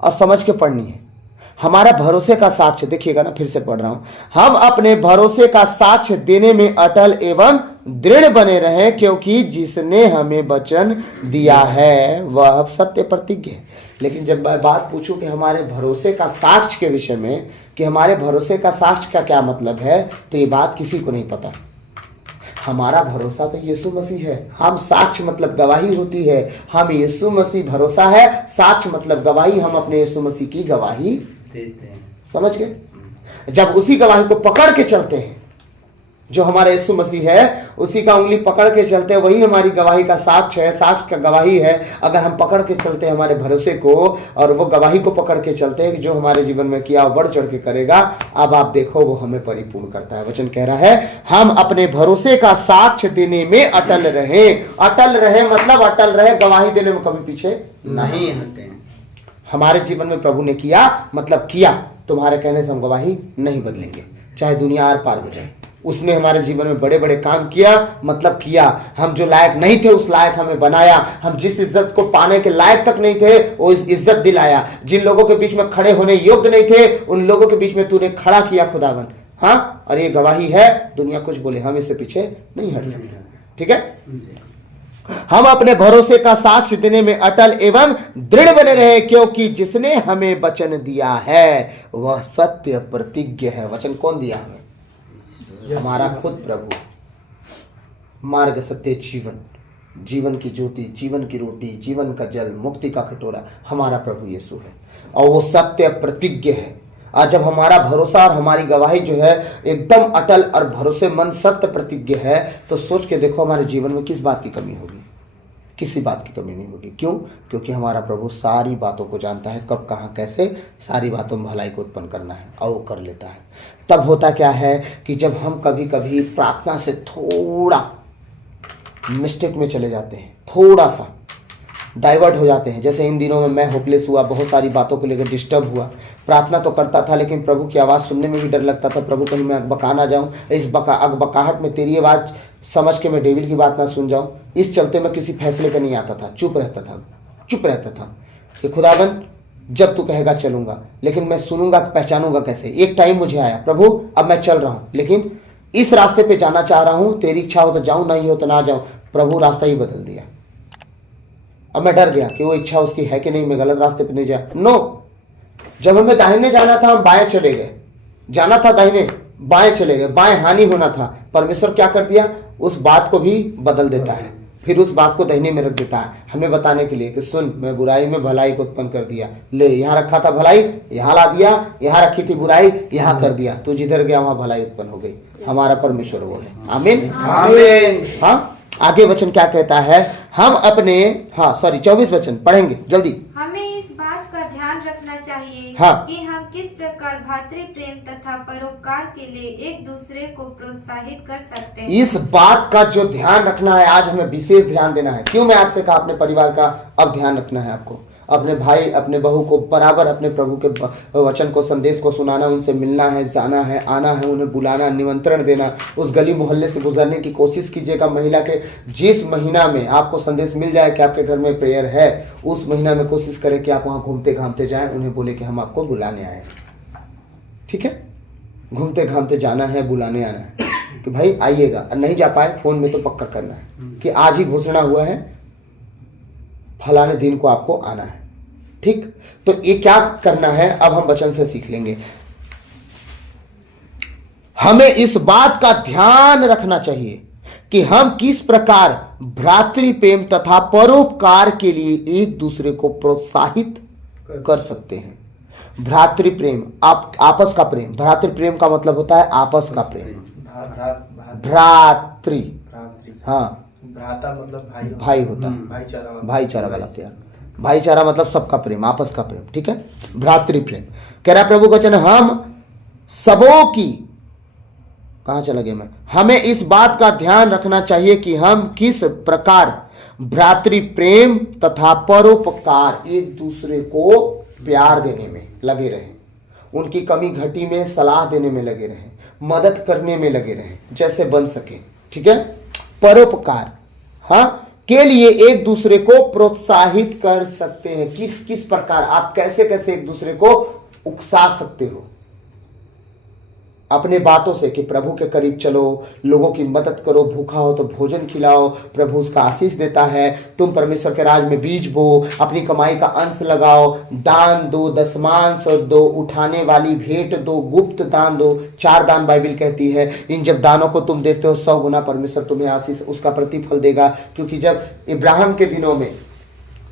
और समझ के पढ़नी है। हमारा भरोसे का साक्ष्य, देखिएगा ना, फिर से पढ़ रहा हूं, हम अपने भरोसे का साक्ष्य देने में अटल एवं दृढ़ बने रहें, क्योंकि जिसने हमें वचन दिया है वह सत्य प्रतिज्ञ है। लेकिन जब मैं बात पूछूं कि हमारे भरोसे का साक्ष्य के विषय में, कि हमारे भरोसे का साक्ष्य का क्या मतलब है, तो ये बात किसी को नहीं पता। हमारा भरोसा तो यीशु मसीह है। हम साक्ष्य मतलब गवाही होती है, हम यीशु मसीह भरोसा है, साक्ष्य मतलब गवाही, हम अपने यीशु मसीह की गवाही देते हैं। समझ गए? जब उसी गवाही को पकड़ के चलते हैं, जो हमारा यीशु मसीह है उसी का उंगली पकड़ के चलते हैं, वही हमारी गवाही का साक्ष्य है, साक्ष्य का गवाही है। अगर हम पकड़ के चलते हैं हमारे भरोसे को और वो गवाही को पकड़ के चलते हैं कि जो हमारे जीवन में किया वो बढ़ चढ़ के करेगा, अब आप देखो वो हमें परिपूर्ण करता है। वचन कह रहा है हम अपने भरोसे का साक्ष्य देने में अटल रहे। अटल रहे मतलब अटल रहे, गवाही देने में कभी पीछे नहीं हटे। हमारे जीवन में प्रभु ने किया मतलब किया, तुम्हारे कहने से हम गवाही नहीं बदलेंगे, चाहे दुनिया आर पार हो जाए। उसने हमारे जीवन में बड़े बड़े काम किया मतलब किया। हम जो लायक नहीं थे उस लायक हमें बनाया। हम जिस इज्जत को पाने के लायक तक नहीं थे वो इज्जत दिलाया। जिन लोगों के बीच में खड़े होने योग्य नहीं थे उन लोगों के बीच में तूने खड़ा किया खुदावन। हाँ, और ये गवाही है, दुनिया कुछ बोले हम इससे पीछे नहीं हट सकते। ठीक है, हम अपने भरोसे का साक्ष्य देने में अटल एवं दृढ़ बने रहे, क्योंकि जिसने हमें वचन दिया है वह सत्य प्रतिज्ञ है। वचन कौन दिया हमें? हमारा खुद प्रभु। मार्ग, सत्य, जीवन, जीवन की ज्योति, जीवन की रोटी, जीवन का जल, मुक्ति का कटोरा हमारा प्रभु यीशु है और वो सत्य प्रतिज्ञ है। और जब हमारा भरोसा और हमारी गवाही जो है एकदम अटल और भरोसेमंद सत्य प्रतिज्ञ है, तो सोच के देखो हमारे जीवन में किस बात की कमी होगी? किसी बात की कमी नहीं होगी। क्यों? क्योंकि हमारा प्रभु सारी बातों को जानता है, कब कहाँ कैसे सारी बातों में भलाई को उत्पन्न करना है और वो कर लेता है। तब होता क्या है कि जब हम कभी कभी प्रार्थना से थोड़ा मिस्टेक में चले जाते हैं, थोड़ा सा डाइवर्ट हो जाते हैं। जैसे इन दिनों में मैं होपलेस हुआ, बहुत सारी बातों को लेकर डिस्टर्ब हुआ। प्रार्थना तो करता था लेकिन प्रभु की आवाज़ सुनने में भी डर लगता था। प्रभु कहीं मैं अकबका ना जाऊँ, इस अकबकाहट में तेरी आवाज़ समझ के मैं डेविल की बात ना सुन जाऊँ। इस चलते मैं किसी फैसले पर नहीं आता था, चुप रहता था कि खुदाबंद जब तू कहेगा चलूँगा, लेकिन मैं सुनूंगा पहचानूंगा कैसे? एक टाइम मुझे आया, प्रभु अब मैं चल रहा हूँ लेकिन इस रास्ते पे जाना चाह रहा हूँ, तेरी इच्छा हो तो जाऊँ, नहीं हो तो ना जाऊँ। प्रभु रास्ता ही बदल दिया। अब मैं डर गया कि वो इच्छा उसकी है कि नहीं, मैं गलत रास्ते पे नहीं जा। नो, जब हमें दाहिने जाना था हम बाएं चले गए, जाना था दाहिने बाएं चले गए, बाएं हानि होना था। परमेश्वर क्या कर दिया? उस बात को भी बदल देता है, फिर उस बात को दाहिने में रख देता है, हमें बताने के लिए कि सुन मैं बुराई में भलाई को उत्पन्न कर दिया। ले, यहाँ रखा था भलाई, यहाँ ला दिया, यहाँ रखी थी बुराई, यहाँ कर दिया। तू जिधर गया वहां भलाई उत्पन्न हो गई। हमारा परमेश्वर वो है। आमीन आमीन। हाँ, आगे वचन क्या कहता है? हम अपने 24 वचन पढ़ेंगे जल्दी। हमें इस बात का ध्यान रखना चाहिए कि हम किस प्रकार भातृ प्रेम तथा परोपकार के लिए एक दूसरे को प्रोत्साहित कर सकते हैं। इस बात का जो ध्यान रखना है, आज हमें विशेष ध्यान देना है। क्यों? मैं आपसे कहा अपने परिवार का अब ध्यान रखना है आपको, अपने भाई अपने बहू को बराबर अपने प्रभु के वचन को, संदेश को सुनाना, उनसे मिलना है, जाना है, आना है, उन्हें बुलाना, निमंत्रण देना। उस गली मोहल्ले से गुजरने की कोशिश कीजिएगा। महिला के जिस महीना में आपको संदेश मिल जाए कि आपके घर में प्रेयर है, उस महीना में कोशिश करें कि आप वहाँ घूमते घामते जाएं, उन्हें बोले कि हम आपको बुलाने आए। ठीक है, घूमते घामते जाना है, बुलाने आना है कि भाई आइएगा। नहीं जा पाए फोन में तो पक्का करना है कि आज ही घोषणा हुआ है फलाने दिन को आपको आना है। ठीक, तो ये क्या करना है अब हम वचन से सीख लेंगे। हमें इस बात का ध्यान रखना चाहिए कि हम किस प्रकार भ्रातृ प्रेम तथा परोपकार के लिए एक दूसरे को प्रोत्साहित कर सकते हैं। भ्रातृ प्रेम, आपस का प्रेम। भ्रातृ प्रेम का मतलब होता है आपस का प्रेम। भ्रातृ, हाँ, भ्राता मतलब भाई, भाई होता है, भाईचारा वाला प्यार। भाईचारा मतलब सबका प्रेम, आपस का प्रेम। ठीक है, भ्रातृ प्रेम। कह रहा प्रभु का वचन, हम सबों की, कहां चला गया मैं, हमें इस बात का ध्यान रखना चाहिए कि हम किस प्रकार भ्रातृ प्रेम तथा परोपकार, एक दूसरे को प्यार देने में लगे रहें, उनकी कमी घटी में सलाह देने में लगे रहें, मदद करने में लगे रहें जैसे बन सके। ठीक है, परोपकार, हाँ, के लिए एक दूसरे को प्रोत्साहित कर सकते हैं। किस किस प्रकार आप कैसे कैसे एक दूसरे को उकसा सकते हो अपने बातों से, कि प्रभु के करीब चलो, लोगों की मदद करो, भूखा हो तो भोजन खिलाओ, प्रभु उसका आशीष देता है। तुम परमेश्वर के राज में बीज बो, अपनी कमाई का अंश लगाओ, दान दो, दशमांश दो, उठाने वाली भेंट दो, गुप्त दान दो। 4 दान बाइबल कहती है। इन जब दानों को तुम देते हो 100 गुना परमेश्वर तुम्हें आशीष, उसका प्रतिफल देगा। क्योंकि जब इब्राहिम के दिनों में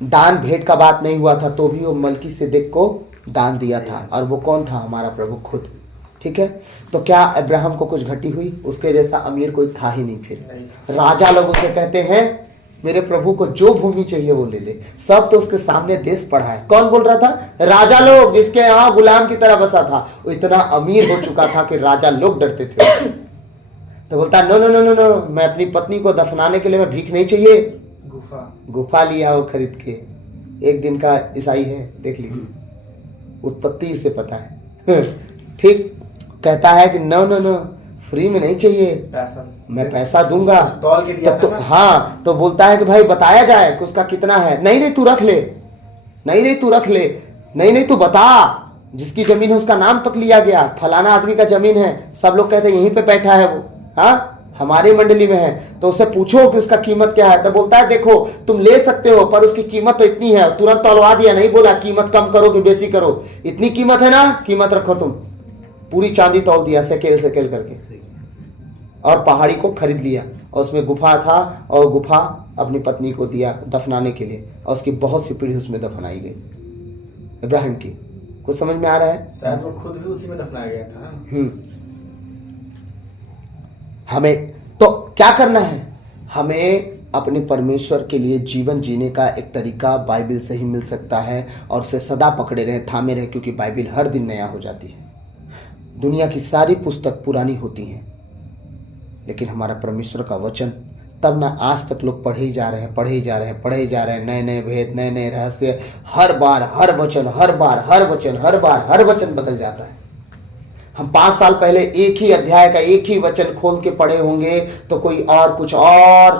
दान भेंट का बात नहीं हुआ था तो भी वो मलकीसेदेक को दान दिया था, और वो कौन था? हमारा प्रभु खुद। ठीक है, तो क्या अब्राहम को कुछ घटी हुई? उसके जैसा अमीर कोई था ही नहीं। फिर राजा लोग उसे कहते हैं मेरे प्रभु को जो भूमि चाहिए वो ले ले। सब तो उसके सामने देश पड़ा है। कौन बोल रहा था? राजा लोग, जिसके यहाँ गुलाम की तरह बसा था। वो इतना अमीर हो चुका था कि राजा लोग डरते थे। तो बोलता no no no no no, मैं अपनी पत्नी को दफनाने के लिए मैं भीख नहीं चाहिए। गुफा लिया वो खरीद के। एक दिन का ईसाई है, देख लीजिए, उत्पत्ति इसे पता है। ठीक, कहता है कि नो नो नो, फ्री में नहीं चाहिए, पैसा मैं पैसा दूंगा। तौल के दिया तो हाँ, तो बोलता है कि भाई बताया जाए कि उसका कितना है। नहीं नहीं तू रख ले, नहीं नहीं तू रख ले, नहीं नहीं तू बता। जिसकी जमीन है उसका नाम तक लिया गया, फलाना आदमी का जमीन है। सब लोग कहते हैं यहीं पे बैठा है वो, हाँ हमारी मंडली में है। तो उससे पूछो कि उसका कीमत क्या है। तो बोलता है देखो तुम ले सकते हो पर उसकी कीमत तो इतनी है। तुरंत तौलवा दिया, नहीं बोला कीमत कम करो कि बेसी करो, इतनी कीमत है ना, कीमत रखो तुम। पूरी चांदी तौल दिया सेकेल सेकेल करके, और पहाड़ी को खरीद लिया। और उसमें गुफा था, और गुफा अपनी पत्नी को दिया दफनाने के लिए, और उसकी बहुत सी पीढ़ी उसमें दफनाई गई इब्राहिम की। कुछ समझ में आ रहा है? शायद वो खुद भी उसी में दफनाया गया था। हमें तो क्या करना है? हमें अपने परमेश्वर के लिए जीवन जीने का एक तरीका बाइबल से ही मिल सकता है, और उसे सदा पकड़े रहे, थामे रहे, क्योंकि बाइबल हर दिन नया हो जाती है। दुनिया की सारी पुस्तक पुरानी होती हैं, लेकिन हमारा परमेश्वर का वचन तब ना आज तक लोग पढ़े ही जा रहे हैं, पढ़े ही जा रहे हैं, पढ़े ही जा रहे हैं। नए नए भेद, नए नए रहस्य, हर बार हर वचन, हर बार हर वचन, हर बार हर वचन बदल जाता है। हम 5 साल पहले एक ही अध्याय का एक ही वचन खोल के पढ़े होंगे तो कोई और कुछ और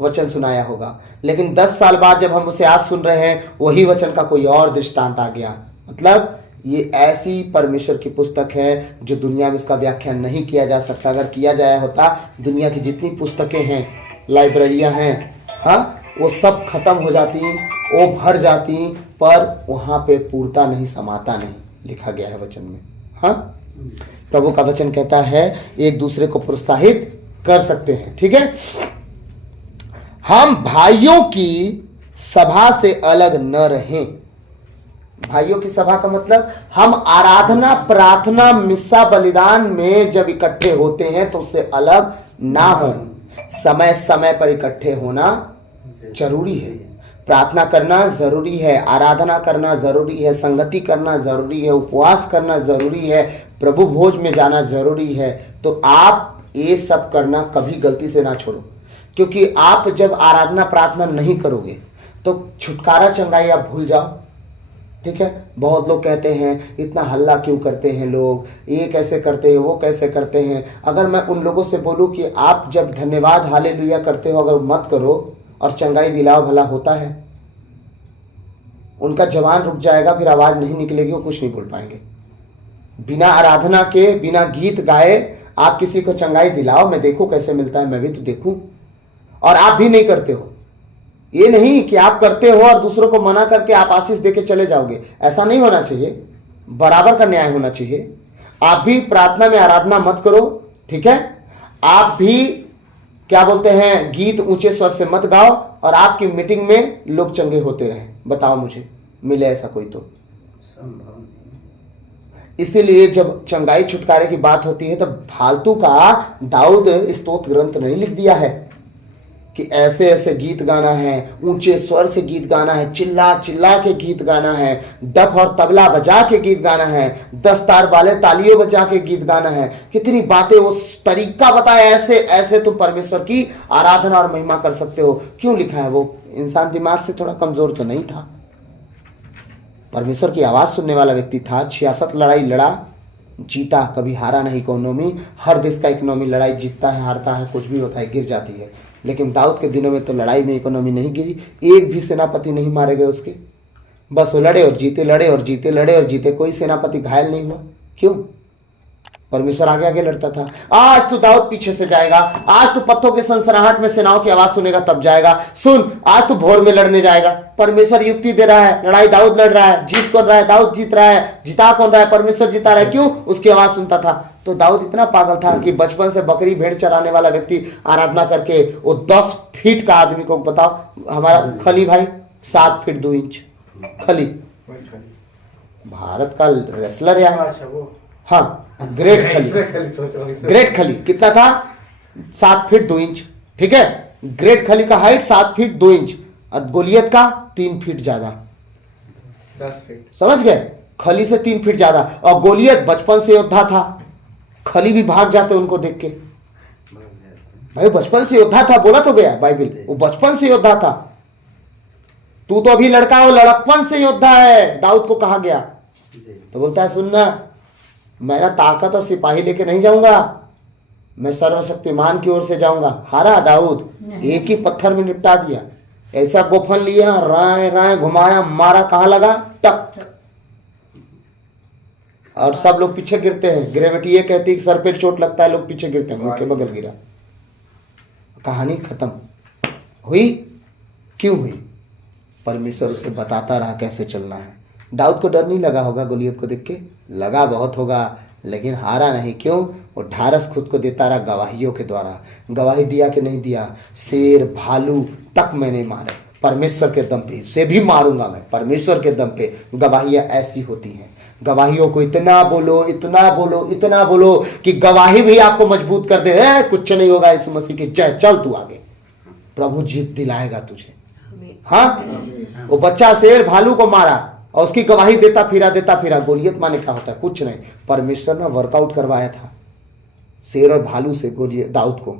वचन सुनाया होगा, लेकिन 10 साल बाद जब हम उसे आज सुन रहे हैं वही वचन का कोई और दृष्टांत आ गया। मतलब ये ऐसी परमेश्वर की पुस्तक है जो दुनिया में इसका व्याख्यान नहीं किया जा सकता। अगर किया जाया होता, दुनिया की जितनी पुस्तकें हैं, लाइब्रेरियां हैं, हाँ, वो सब खत्म हो जाती, वो भर जाती, पर वहाँ पे पूर्णता नहीं, समाता नहीं लिखा गया है वचन में। हाँ, प्रभु का वचन कहता है एक दूसरे को प्रोत्साहित कर सकते हैं। ठीक है, हम भाइयों की सभा से अलग न रहें। भाइयों की सभा का मतलब हम आराधना, प्रार्थना, मिस्सा, बलिदान में जब इकट्ठे होते हैं तो उससे अलग ना हो। समय समय पर इकट्ठे होना जरूरी है, प्रार्थना करना जरूरी है, आराधना करना जरूरी है, संगति करना जरूरी है, उपवास करना जरूरी है, प्रभु भोज में जाना जरूरी है। तो आप ये सब करना कभी गलती से ना छोड़ो, क्योंकि आप जब आराधना प्रार्थना नहीं करोगे तो छुटकारा चंगाई आप भूल जाओ। ठीक है, बहुत लोग कहते हैं इतना हल्ला क्यों करते हैं लोग, ये कैसे करते हैं, वो कैसे करते हैं। अगर मैं उन लोगों से बोलूं कि आप जब धन्यवाद हालेलुया करते हो अगर मत करो और चंगाई दिलाओ, भला होता है? उनका जवान रुक जाएगा, फिर आवाज नहीं निकलेगी, वो कुछ नहीं बोल पाएंगे। बिना आराधना के, बिना गीत गाए आप किसी को चंगाई दिलाओ, मैं देखूं कैसे मिलता है, मैं भी तो देखूं, और आप भी नहीं करते हो। ये नहीं कि आप करते हो और दूसरों को मना करके आप आशीष देके चले जाओगे, ऐसा नहीं होना चाहिए। बराबर का न्याय होना चाहिए। आप भी प्रार्थना में आराधना मत करो, ठीक है। आप भी क्या बोलते हैं, गीत ऊंचे स्वर से मत गाओ, और आपकी मीटिंग में लोग चंगे होते रहे। बताओ मुझे मिले ऐसा कोई तो? संभव नहीं। इसीलिए जब चंगाई छुटकारे की बात होती है, तब फालतू का दाऊद स्तोत्र ग्रंथ नहीं लिख दिया है कि ऐसे ऐसे गीत गाना है, ऊंचे स्वर से गीत गाना है, चिल्ला चिल्ला के गीत गाना है, डफ और तबला बजा के गीत गाना है, 10 तार वाले तालियों बजा के गीत गाना है। कितनी बातें, वो तरीका बताया, ऐसे ऐसे तुम परमेश्वर की आराधना और महिमा कर सकते हो। क्यों लिखा है? वो इंसान दिमाग से थोड़ा कमजोर तो नहीं था? परमेश्वर की आवाज सुनने वाला व्यक्ति था। 66 लड़ाई लड़ा, जीता, कभी हारा नहीं इकोनॉमी। हर देश का इकोनॉमी लड़ाई जीतता है, हारता है, कुछ भी होता है, गिर जाती है। लेकिन दाऊद के दिनों में तो लड़ाई में इकोनॉमी नहीं गिरी, एक भी सेनापति नहीं मारे गए उसके। बस वो लड़े और जीते, लड़े और जीते, लड़े और जीते, कोई सेनापति घायल नहीं हुआ। क्यों? परमेश्वर आगे आगे लड़ता था। आज तो दाऊद पीछे से जाएगा, आज तो पत्थरों के सनसनाहट में सेनाओं की आवाज सुनेगा तब जाएगा। सुन, आज तो भोर में लड़ने जाएगा। परमेश्वर युक्ति दे रहा है, लड़ाई दाऊद लड़ रहा है, जीत कौन रहा है? दाऊद जीत रहा है। जिता कौन रहा है? परमेश्वर जिता रहा है। क्यों? उसकी आवाज सुनता था। तो दाऊद इतना पागल था कि बचपन से बकरी भेड़ चराने वाला व्यक्ति आराधना करके वो 10 फीट का आदमी को, बताओ, हमारा खली भाई 7 फीट 2 इंच खली, भारत का रेसलर है। अच्छा वो, हाँ, ग्रेट खली कितना था? 7 फीट 2 इंच, ठीक है। ग्रेट खली का हाइट 7 फीट 2 इंच, और गोलियत का 3 फीट ज्यादा, 10 फीट। समझ गए? खली से 3 फीट ज्यादा। और गोलियत बचपन से योद्धा था, खली भी भाग जाते उनको देख के। भाई बचपन से योद्धा था, बोला तो गया बाइबल, वो बचपन से योद्धा था। तू तो अभी लड़का हो, लड़कपन से योद्धा है, दाऊद को कहा गया। तो बोलता है, सुनना, मेरा ताकत और सिपाही लेके नहीं जाऊंगा, मैं सर्वशक्तिमान की ओर से जाऊंगा। हारा दाऊद, एक ही पत्थर में निपटा दिया। ऐसा गोफन लिया, राय राय घुमाया, मारा, कहाँ लगा? टक, और सब लोग पीछे गिरते हैं। ग्रेविटी ये कहती है कि सर पे चोट लगता है, लोग पीछे गिरते हैं, मुंह के बगल गिरा। कहानी खत्म हुई। क्यों हुई? परमेश्वर उसे बताता रहा कैसे चलना है। दाऊद को डर नहीं लगा होगा गोलियत को देख के? लगा बहुत होगा, लेकिन हारा नहीं। क्यों? वो ढारस खुद को देता रहा गवाहियों के द्वारा। गवाही दिया कि नहीं दिया? शेर भालू तक मैंने मारे, परमेश्वर के दम पे से भी मारूंगा मैं, परमेश्वर के दम पे। गवाहियां ऐसी होती हैं। गवाहियों को इतना बोलो, इतना बोलो, इतना बोलो कि गवाही भी आपको मजबूत कर दे। कुछ नहीं होगा, इस मसीह की जय, चल तू आगे, प्रभु जीत दिलाएगा तुझे। हाँ, वो बच्चा शेर भालू को मारा और उसकी गवाही देता फिरा। गोलियत माने क्या होता है? कुछ नहीं। परमेश्वर ने वर्कआउट करवाया था शेर और भालू से गोलियत दाऊद को,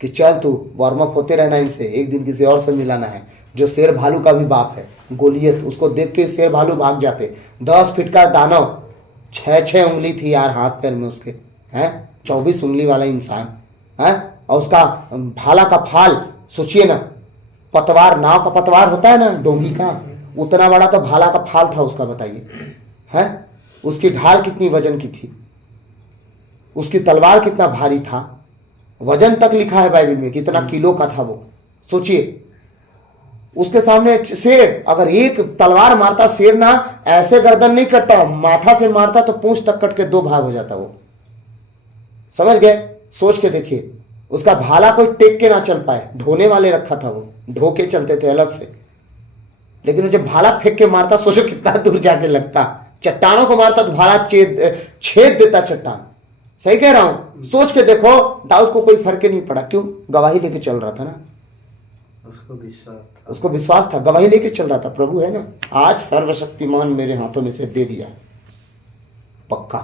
कि चल तू वार्म अप होते रहना इनसे, एक दिन किसी और से मिलाना है। जो शेर भालू का भी बाप है गोलियत, उसको देख के शेर भालू भाग जाते। 10 फीट का दानव, 6 उंगली थी यार हाथ पैर में उसके, हैं 24 उंगली वाला इंसान है। और उसका भाला का फाल सोचिए ना, पतवार, नाव का पतवार होता है ना डोंगी का, उतना बड़ा तो भाला का फाल था उसका। बताइए, हैं उसकी ढाल कितनी वजन की थी, उसकी तलवार कितना भारी था, वजन तक लिखा है बाइबल में कितना किलो का था वो। सोचिए, उसके सामने शेर, अगर एक तलवार मारता शेर ना, ऐसे गर्दन नहीं कटता, माथा से मारता तो पूंछ तक कट के 2 भाग हो जाता वो। समझ गए? सोच के देखिए, उसका भाला कोई टेक के ना चल पाए, ढोने वाले रखा था वो, ढो के चलते थे अलग से। लेकिन जब भाला फेंक के मारता, सोचो कितना दूर जाके लगता। चट्टानों को मारता तो भाला छेद देता चट्टान। सही कह रहा हूं? सोच के देखो, दाऊद को कोई फर्क नहीं पड़ा। क्यों? गवाही लेके चल रहा था ना, उसको विश्वास था, गवाही लेके चल रहा था। प्रभु है ना, आज सर्वशक्तिमान मेरे हाथों में से दे दिया पक्का।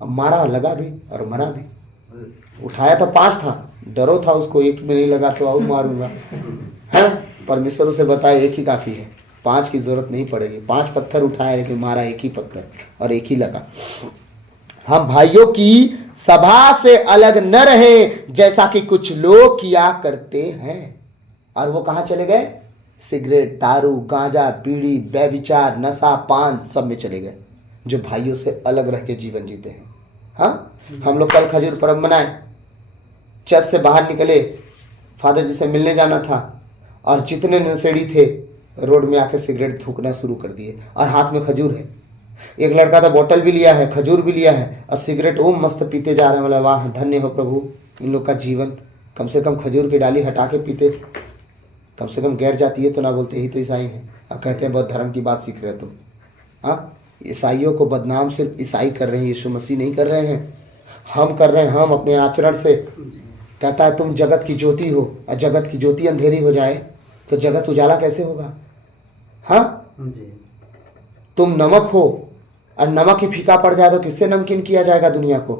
अब मारा, लगा भी और मरा भी। उठाया तो 5 था, डरो था उसको, 1 में नहीं लगा तो और मारूंगा, है। परमेश्वर उसे बताया 1 ही काफी है, 5 की जरूरत नहीं पड़ेगी। 5 पत्थर उठाया, लेकिन मारा 1 ही पत्थर और 1 ही लगा। हम भाइयों की सभा से अलग न रहे, जैसा कि कुछ लोग किया करते हैं। और वो कहां चले गए? सिगरेट, दारू, गांजा, बीड़ी, व्यभिचार, नशा, पान, सब में चले गए, जो भाइयों से अलग रह के जीवन जीते हैं। हाँ, हम लोग कल खजूर पर्व मनाए, चर्च से बाहर निकले, फादर जी से मिलने जाना था, और जितने नशेड़ी थे रोड में आके सिगरेट थूकना शुरू कर दिए, और हाथ में खजूर है। एक लड़का तो बोतल भी लिया है, खजूर भी लिया है, और सिगरेट वो मस्त पीते जा रहे हैं। बोला वाह धन्य हो प्रभु इन लोग का जीवन, कम से कम खजूर की डाली हटा के पीते, कम से कम गैर जाती है तो ना बोलते ही तो ईसाई हैं। अब कहते हैं बहुत धर्म की बात सीख रहे हो तुम। हाँ, ईसाइयों को बदनाम सिर्फ ईसाई कर रहे हैं, यीशु मसीह नहीं कर रहे हैं, हम कर रहे हैं। हम अपने आचरण से, कहता है तुम जगत की ज्योति हो, और जगत की ज्योति अंधेरी हो जाए तो जगत उजाला कैसे होगा। हाँ जी, तुम नमक हो और नमक ही फीका पड़ जाए तो किससे नमकीन किया जाएगा दुनिया को।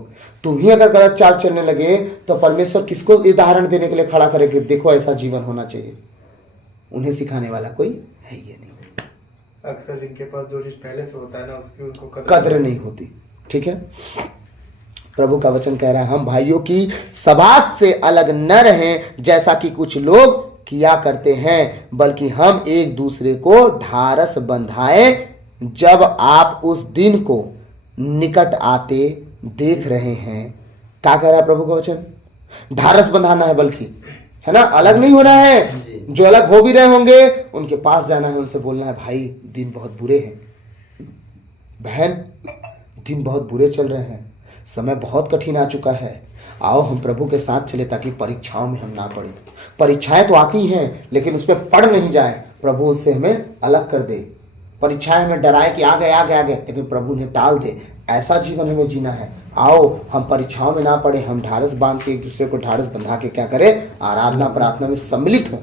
तुम ही अगर गलत चाल चलने लगे तो परमेश्वर किसको उदाहरण देने के लिए खड़ा करे कि देखो ऐसा जीवन होना चाहिए। उन्हें सिखाने वाला कोई है ही नहीं। अक्सर जिनके पास जो चीज पहले से होता है ना उसकी उनको कद्र नहीं होती। ठीक है, प्रभु का वचन कह रहा है हम भाइयों की सबात से अलग न रहें जैसा कि कुछ लोग किया करते हैं, बल्कि हम एक दूसरे को ढारस बंधाएं जब आप उस दिन को निकट आते देख रहे हैं। क्या कह रहा है प्रभु का वचन? ढारस बंधाना है, बल्कि है ना, अलग नहीं होना है। जो अलग हो भी रहे होंगे उनके पास जाना है, उनसे बोलना है भाई दिन बहुत बुरे हैं, बहन दिन बहुत बुरे चल रहे हैं, समय बहुत कठिन आ चुका है, आओ हम प्रभु के साथ चले ताकि परीक्षाओं में हम ना पड़े। परीक्षाएं तो आती हैं लेकिन उसमें पड़ नहीं जाए, प्रभु उससे हमें अलग कर दे। परीक्षाएं हमें डराए कि आ गए, लेकिन प्रभु उन्हें टाल दे। ऐसा जीवन हमें जीना है। आओ हम परीक्षाओं में ना पड़े, हम ढारस बांध के एक दूसरे को ढारस बंधा के क्या करें, आराधना प्रार्थना में सम्मिलित हो।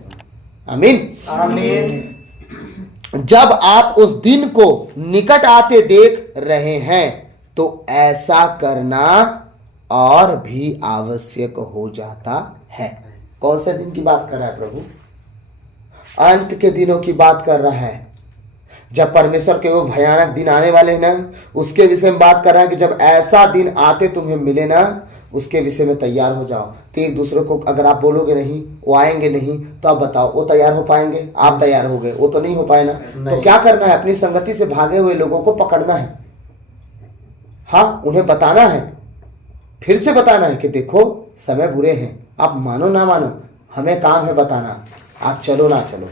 आमीन आमीन। जब आप उस दिन को निकट आते देख रहे हैं तो ऐसा करना और भी आवश्यक हो जाता है। कौन से दिन की बात कर रहा है प्रभु? अंत के दिनों की बात कर रहा है, जब परमेश्वर के वो भयानक दिन आने वाले हैं ना, उसके विषय में बात कर रहा है कि जब ऐसा दिन आते तुम्हें मिले ना, उसके विषय में तैयार हो जाओ। तो एक दूसरे को अगर आप बोलोगे नहीं, वो आएंगे नहीं, तो आप बताओ वो तैयार हो पाएंगे? आप तैयार हो गए, वो तो नहीं हो पाए ना। तो क्या करना है? अपनी संगति से भागे हुए लोगों को पकड़ना है। हाँ, उन्हें बताना है, फिर से बताना है कि देखो समय बुरे हैं, आप मानो ना मानो, हमें काम है बताना, आप चलो ना चलो,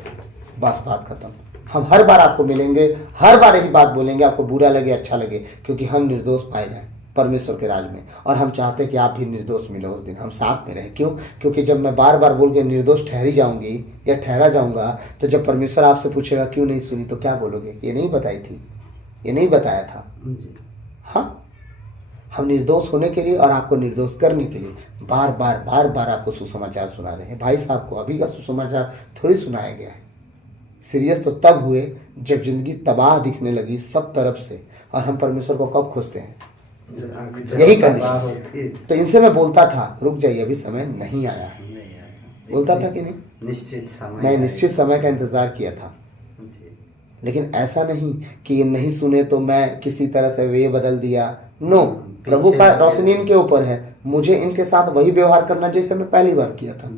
बस बात खत्म। हम हर बार आपको मिलेंगे, हर बार यही बात बोलेंगे, आपको बुरा लगे अच्छा लगे, क्योंकि हम निर्दोष पाए जाएं परमेश्वर के राज में, और हम चाहते हैं कि आप भी निर्दोष मिलो उस दिन, हम साथ में रहें। क्यों? क्योंकि जब मैं बार बार बोल के निर्दोष ठहरी जाऊंगी या ठहरा जाऊंगा, तो जब परमेश्वर आपसे पूछेगा क्यों नहीं सुनी, तो क्या बोलोगे? ये नहीं बताई थी, ये नहीं बताया था। हाँ, हम निर्दोष होने के लिए और आपको निर्दोष करने के लिए बार बार आपको सुसमाचार सुना रहे हैं। भाई साहब को अभी का सुसमाचार थोड़ी सुनाया गया है। सीरियस तो तब हुए जब जिंदगी तबाह दिखने लगी सब तरफ से, और हम परमेश्वर को कब खोजते हैं? यही कंडीशन। तो इनसे मैं बोलता था रुक जाइए, अभी समय नहीं आया। बोलता था कि नहीं? निश्चित समय, मैं निश्चित समय का इंतजार किया था, लेकिन ऐसा नहीं कि ये नहीं सुने तो मैं किसी तरह से वे बदल दिया। नो, प्रभु का रोशनी इनके ऊपर है, मुझे इनके साथ वही व्यवहार करना जैसे मैं पहली बार किया था।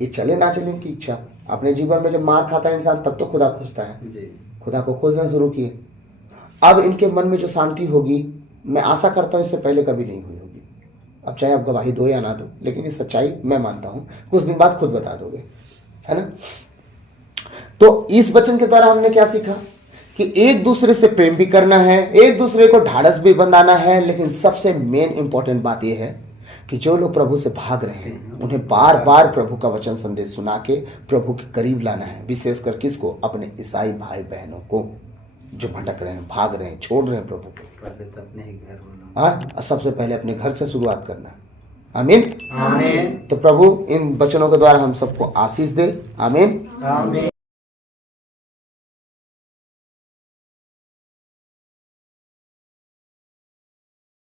ये चले ना चले इनकी इच्छा। अपने जीवन में जब मार खाता है इंसान तब तो खुदा खोजता है, खुदा को खोजना शुरू किए। अब इनके मन में जो शांति होगी, मैं आशा करता हूँ इससे पहले कभी नहीं हुई होगी। अब चाहे आप गवाही दो या ना दो, लेकिन ये सच्चाई मैं मानता हूँ, कुछ दिन बाद खुद बता दोगे, है ना। तो इस वचन के द्वारा हमने क्या सीखा कि एक दूसरे से प्रेम भी करना है, एक दूसरे को ढाढ़स भी बंधाना है, लेकिन सबसे मेन इंपॉर्टेंट बात यह है कि जो लोग प्रभु से भाग रहे हैं उन्हें बार बार प्रभु का वचन संदेश सुना के प्रभु के करीब लाना है। विशेषकर किसको? अपने ईसाई भाई बहनों को जो भटक रहे हैं, भाग रहे हैं, छोड़ रहे हैं प्रभु को। पहले तो अपने ही घर होना। हाँ, सबसे पहले अपने घर से शुरुआत करना। आमीन आमीन। तो प्रभु इन वचनों के द्वारा हम सबको आशीष दे। आमीन। आमीन।